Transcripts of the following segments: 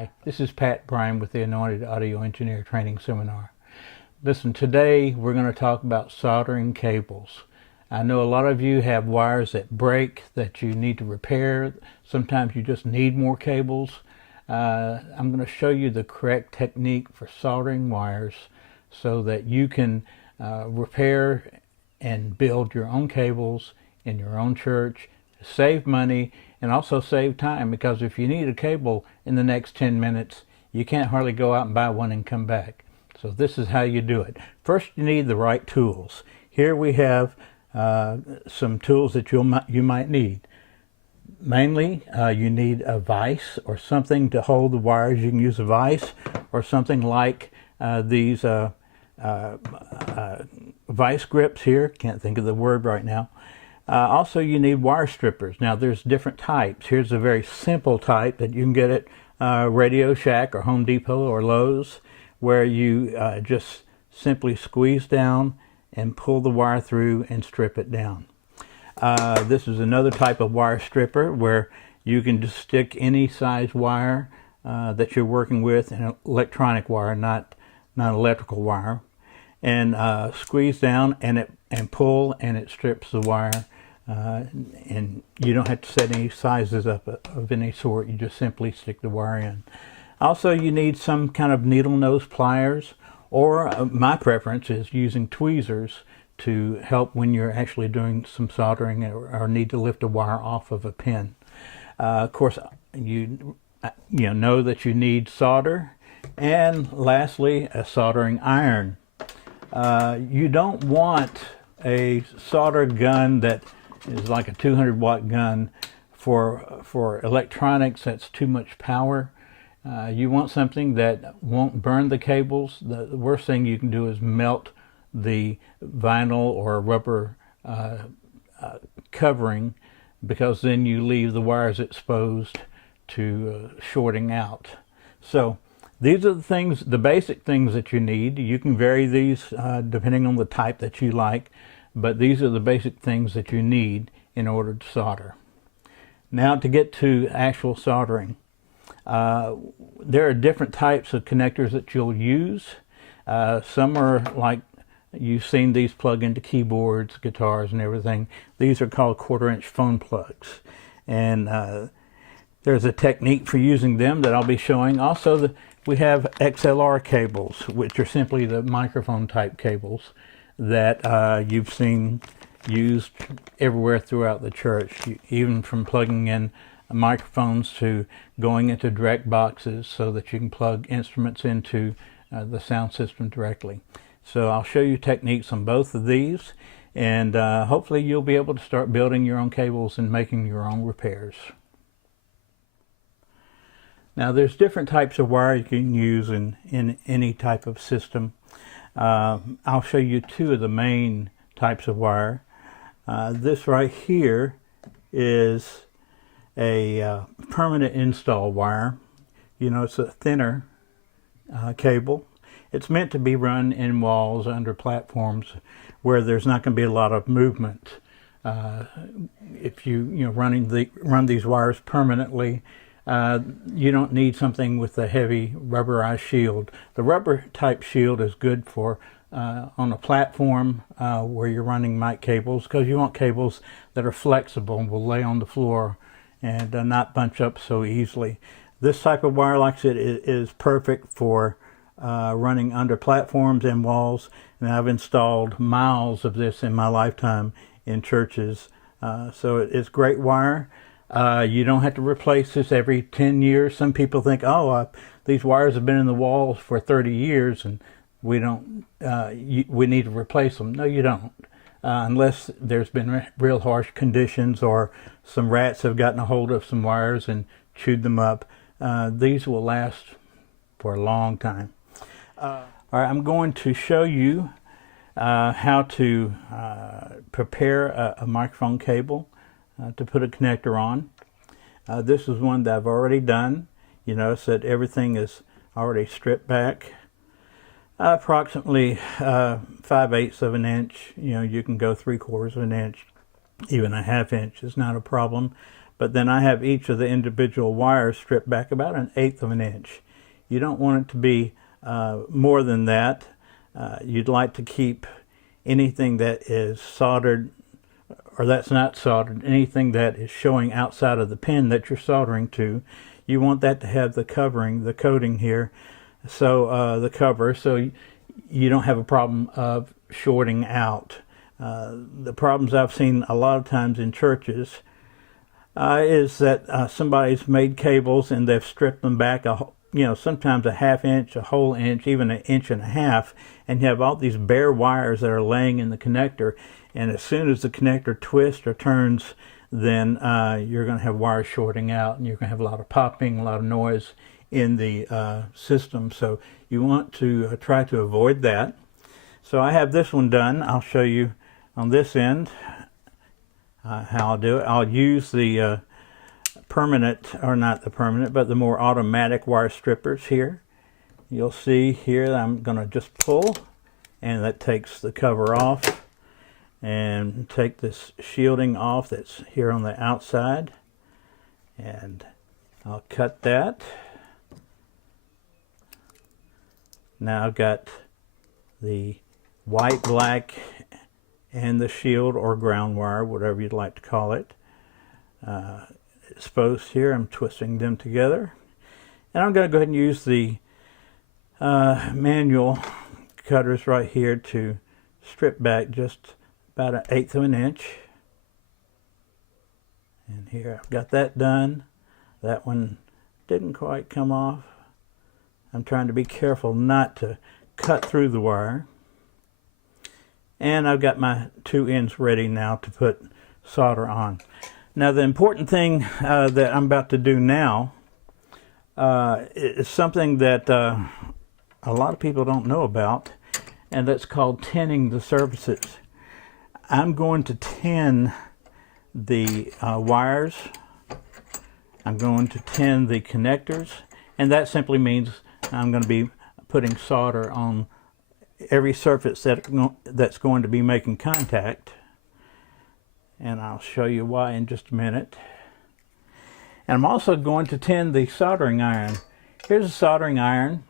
Hi, this is Pat Bryan with the Anointed Audio Engineer Training Seminar. Listen, today we're going to talk about soldering cables. I know a lot of you have wires that break that you need to repair. Sometimes you just need more cables. I'm going to show you the correct technique for soldering wires so that you can repair and build your own cables in your own church, save money, and also save time, because if you need a cable in the next 10 minutes, you can't hardly go out and buy one and come back. So this is how you do it. First, you need the right tools. Here we have some tools that you might need. Mainly, you need a vise or something to hold the wires. You can use a vise or something like these vise grips here. Can't think of the word right now. Also, you need wire strippers. Now, there's different types. Here's a very simple type that you can get at Radio Shack or Home Depot or Lowe's, where you just simply squeeze down and pull the wire through and strip it down. This is another type of wire stripper where you can just stick any size wire that you're working with, an electronic wire, not electrical wire, and squeeze down and pull, and it strips the wire. And you don't have to set any sizes up of any sort. You just simply stick the wire in. Also, you need some kind of needle nose pliers, or my preference is using tweezers to help when you're actually doing some soldering or need to lift a wire off of a pin. Of course, you know that you need solder, and lastly, a soldering iron. You don't want a solder gun that is like a 200-watt gun for electronics. That's too much power. You want something that won't burn the cables. The worst thing you can do is melt the vinyl or rubber covering, because then you leave the wires exposed to shorting out. So these are the things, the basic things that you need. You can vary these depending on the type that you like, but these are the basic things that you need in order to solder. Now, to get to actual soldering, there are different types of connectors that you'll use. Some are like, you've seen these plug into keyboards, guitars, and everything. These are called 1/4-inch phone plugs, and there's a technique for using them that I'll be showing. Also, we have XLR cables, which are simply the microphone type cables that you've seen used everywhere throughout the church, even from plugging in microphones to going into direct boxes so that you can plug instruments into the sound system directly. So I'll show you techniques on both of these, and hopefully you'll be able to start building your own cables and making your own repairs. Now, there's different types of wire you can use in any type of system. I'll show you two of the main types of wire. This right here is a permanent install wire. You know, it's a thinner cable. It's meant to be run in walls under platforms where there's not going to be a lot of movement. If you run these wires permanently, you don't need something with a heavy rubberized shield. The rubber type shield is good for on a platform where you're running mic cables, because you want cables that are flexible and will lay on the floor and not bunch up so easily. This type of wire, like I said, is perfect for running under platforms and walls, and I've installed miles of this in my lifetime in churches. So it's great wire. You don't have to replace this every 10 years. Some people think, oh, these wires have been in the walls for 30 years and we need to replace them. No, you don't. Unless there's been real harsh conditions or some rats have gotten a hold of some wires and chewed them up. These will last for a long time. All right, I'm going to show you how to prepare a microphone cable to put a connector on. This is one that I've already done. You notice that everything is already stripped back. Approximately 5/8 of an inch. You know, you can go 3/4 of an inch, even a 1/2 inch is not a problem. but then I have each of the individual wires stripped back about 1/8 of an inch. You don't want it to be more than that. You'd like to keep anything that is soldered or that's not soldered, anything that is showing outside of the pin that you're soldering to. You want that to have the covering, the coating here, so the cover, so you don't have a problem of shorting out. The problems I've seen a lot of times in churches is that somebody's made cables and they've stripped them back sometimes a 1/2 inch, a whole inch, even 1.5 inches, and you have all these bare wires that are laying in the connector, and as soon as the connector twists or turns, then you're going to have wires shorting out, and you're going to have a lot of popping, a lot of noise in the system. So you want to try to avoid that. So I have this one done. I'll show you on this end how I'll do it. I'll use the permanent, or not the permanent, but the more automatic wire strippers here. You'll see here that I'm going to just pull, and that takes the cover off, and take this shielding off that's here on the outside, and I'll cut that. Now I've got the white, black, and the shield or ground wire, whatever you'd like to call it, exposed here. I'm twisting them together, and I'm going to go ahead and use the manual cutters right here to strip back just about 1/8 of an inch. And here I've got that done. That one didn't quite come off. I'm trying to be careful not to cut through the wire. And I've got my 2 ends ready now to put solder on. Now the important thing that I'm about to do now is something that a lot of people don't know about, and that's called tinning the surfaces. I'm going to tin the wires. I'm going to tin the connectors, and that simply means I'm going to be putting solder on every surface that's going to be making contact. And I'll show you why in just a minute. And I'm also going to tin the soldering iron. Here's a soldering iron,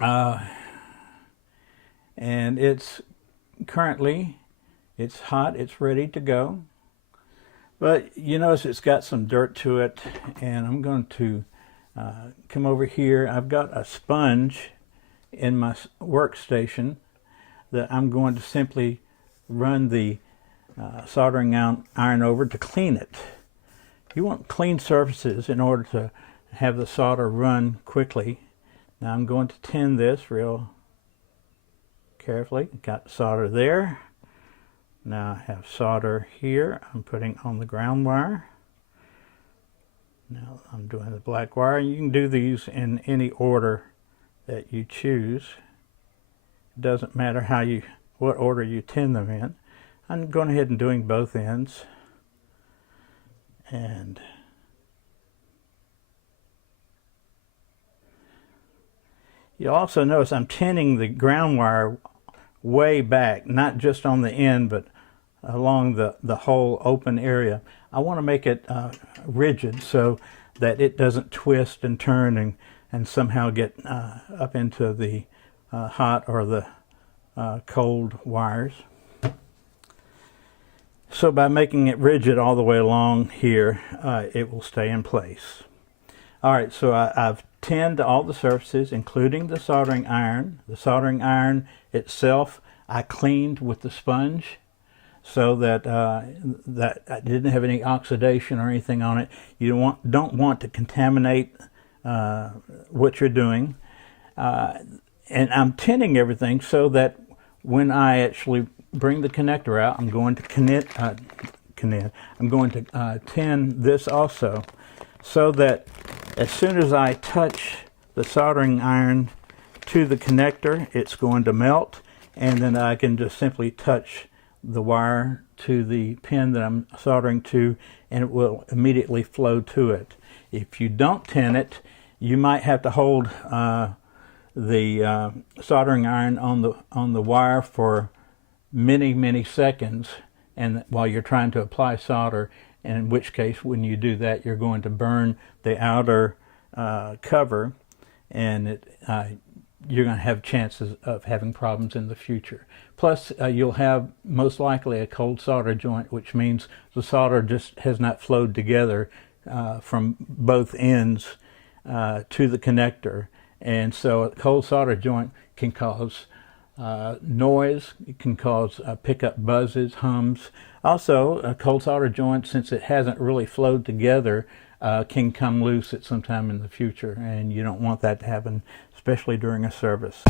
and it's hot, it's ready to go. But you notice it's got some dirt to it, and I'm going to come over here. I've got a sponge in my workstation that I'm going to simply run the soldering iron over to clean it. You want clean surfaces in order to have the solder run quickly. Now I'm going to tin this real carefully. Got solder there. Now I have solder here. I'm putting on the ground wire. Now I'm doing the black wire. You can do these in any order that you choose. It doesn't matter what order you tin them in. I'm going ahead and doing both ends. And you'll also notice I'm tinning the ground wire way back, not just on the end, but along the whole open area. I want to make it rigid so that it doesn't twist and turn and somehow get up into the hot or the cold wires. So by making it rigid all the way along here, it will stay in place. Alright, so I've tinned all the surfaces, including the soldering iron. The soldering iron itself I cleaned with the sponge so that that I didn't have any oxidation or anything on it. You don't want to contaminate what you're doing. And I'm tinning everything so that when I actually bring the connector out, I'm going to tin this also, so that as soon as I touch the soldering iron to the connector, it's going to melt, and then I can just simply touch the wire to the pin that I'm soldering to, and it will immediately flow to it. If you don't tin it, you might have to hold the soldering iron on the wire for many seconds and while you're trying to apply solder, and in which case when you do that you're going to burn the outer cover, and you're going to have chances of having problems in the future. Plus, you'll have most likely a cold solder joint, which means the solder just has not flowed together from both ends to the connector. And so a cold solder joint can cause noise, it can cause pickup buzzes, hums. Also, a cold solder joint, since it hasn't really flowed together, can come loose at some time in the future, and you don't want that to happen, especially during a service.